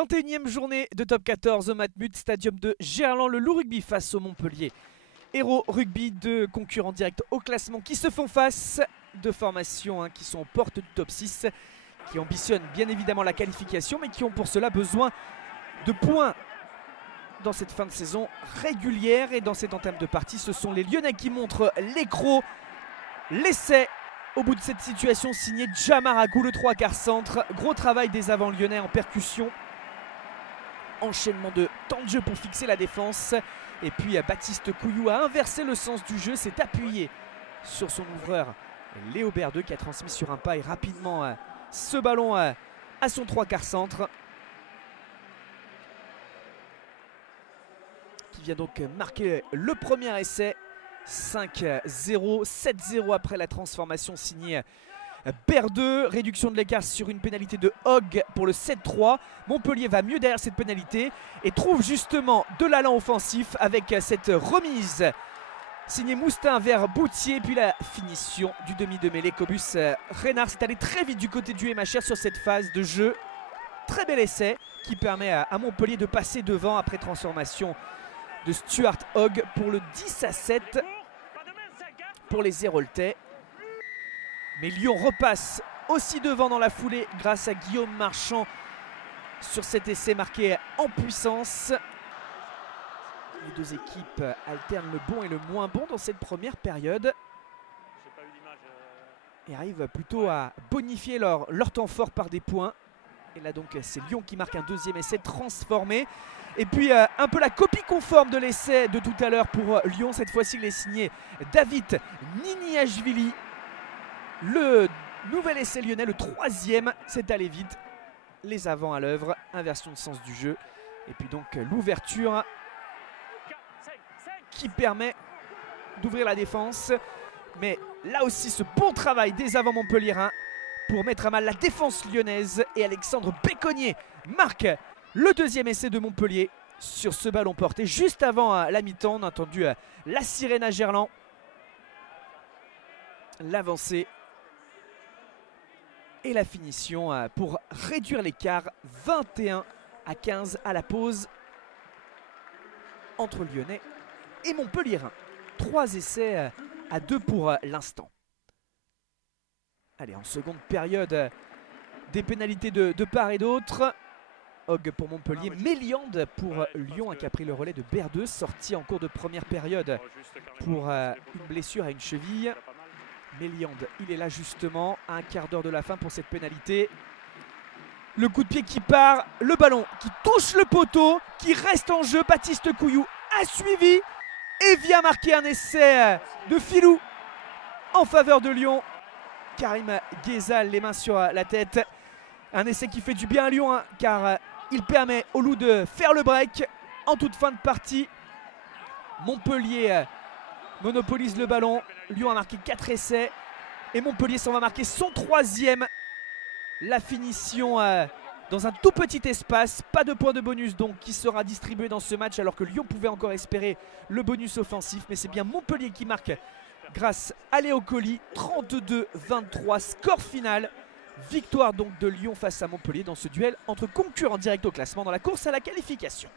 21e journée de top 14 au Matmut Stadium de Gerland. Le Loup Rugby face au Montpellier Hérault Rugby, deux concurrents directs au classement qui se font face. Deux formations qui sont aux portes du top 6, qui ambitionnent bien évidemment la qualification, mais qui ont pour cela besoin de points dans cette fin de saison régulière. Et dans cette entame de partie, ce sont les Lyonnais qui montrent l'écrou. L'essai au bout de cette situation signé Jamaragou, le 3/4 centre. Gros travail des avants lyonnais en percussion. Enchaînement de temps de jeu pour fixer la défense. Et puis Baptiste Couillou a inversé le sens du jeu, s'est appuyé sur son ouvreur Léo Berdeux qui a transmis sur un pas et rapidement ce ballon à son 3/4 centre. Qui vient donc marquer le premier essai. 5-0, 7-0 après la transformation signée Berdeux. Réduction de l'écart sur une pénalité de Hogg pour le 7-3. Montpellier va mieux derrière cette pénalité et trouve justement de l'allant offensif avec cette remise signée Moustin vers Boutier. Puis la finition du demi de mêlée. Cobus Reynard s'est allé très vite du côté du MHR sur cette phase de jeu. Très bel essai qui permet à Montpellier de passer devant après transformation de Stuart Hogg pour le 10-7 pour les Héroltais. Mais Lyon repasse aussi devant dans la foulée grâce à Guillaume Marchand sur cet essai marqué en puissance. Les deux équipes alternent le bon et le moins bon dans cette première période et arrivent plutôt à bonifier leur temps fort par des points. Et là donc c'est Lyon qui marque un deuxième essai transformé. Et puis un peu la copie conforme de l'essai de tout à l'heure pour Lyon. Cette fois-ci il est signé David Niniashvili. Le nouvel essai lyonnais, le troisième, c'est allé vite. Les avants à l'œuvre, inversion de sens du jeu. Et puis donc l'ouverture qui permet d'ouvrir la défense. Mais là aussi ce bon travail des avants montpelliérains pour mettre à mal la défense lyonnaise. Et Alexandre Béconnier marque le deuxième essai de Montpellier sur ce ballon porté. Juste avant la mi-temps, on a entendu la sirène à Gerland. L'avancée et la finition pour réduire l'écart 21-15 à la pause entre Lyonnais et Montpelliérains. 3 essais à 2 pour l'instant. Allez, en seconde période, des pénalités de part et d'autre. Hogg pour Montpellier, Méliande pour Lyon qui a pris le relais de Berdeux, sorti en cours de première période pour une blessure à une cheville. Méliande, il est là justement à un quart d'heure de la fin pour cette pénalité. Le coup de pied qui part, le ballon qui touche le poteau, qui reste en jeu. Baptiste Couillou a suivi et vient marquer un essai de filou en faveur de Lyon. Karim Ghezal, les mains sur la tête. Un essai qui fait du bien à Lyon car il permet au Loup de faire le break en toute fin de partie. Montpellier monopolise le ballon. Lyon a marqué 4 essais et Montpellier s'en va marquer son 3e. La finition dans un tout petit espace. Pas de point de bonus donc qui sera distribué dans ce match alors que Lyon pouvait encore espérer le bonus offensif. Mais c'est bien Montpellier qui marque grâce à Léo Colli. 32-23, score final. Victoire donc de Lyon face à Montpellier dans ce duel entre concurrents directs au classement dans la course à la qualification.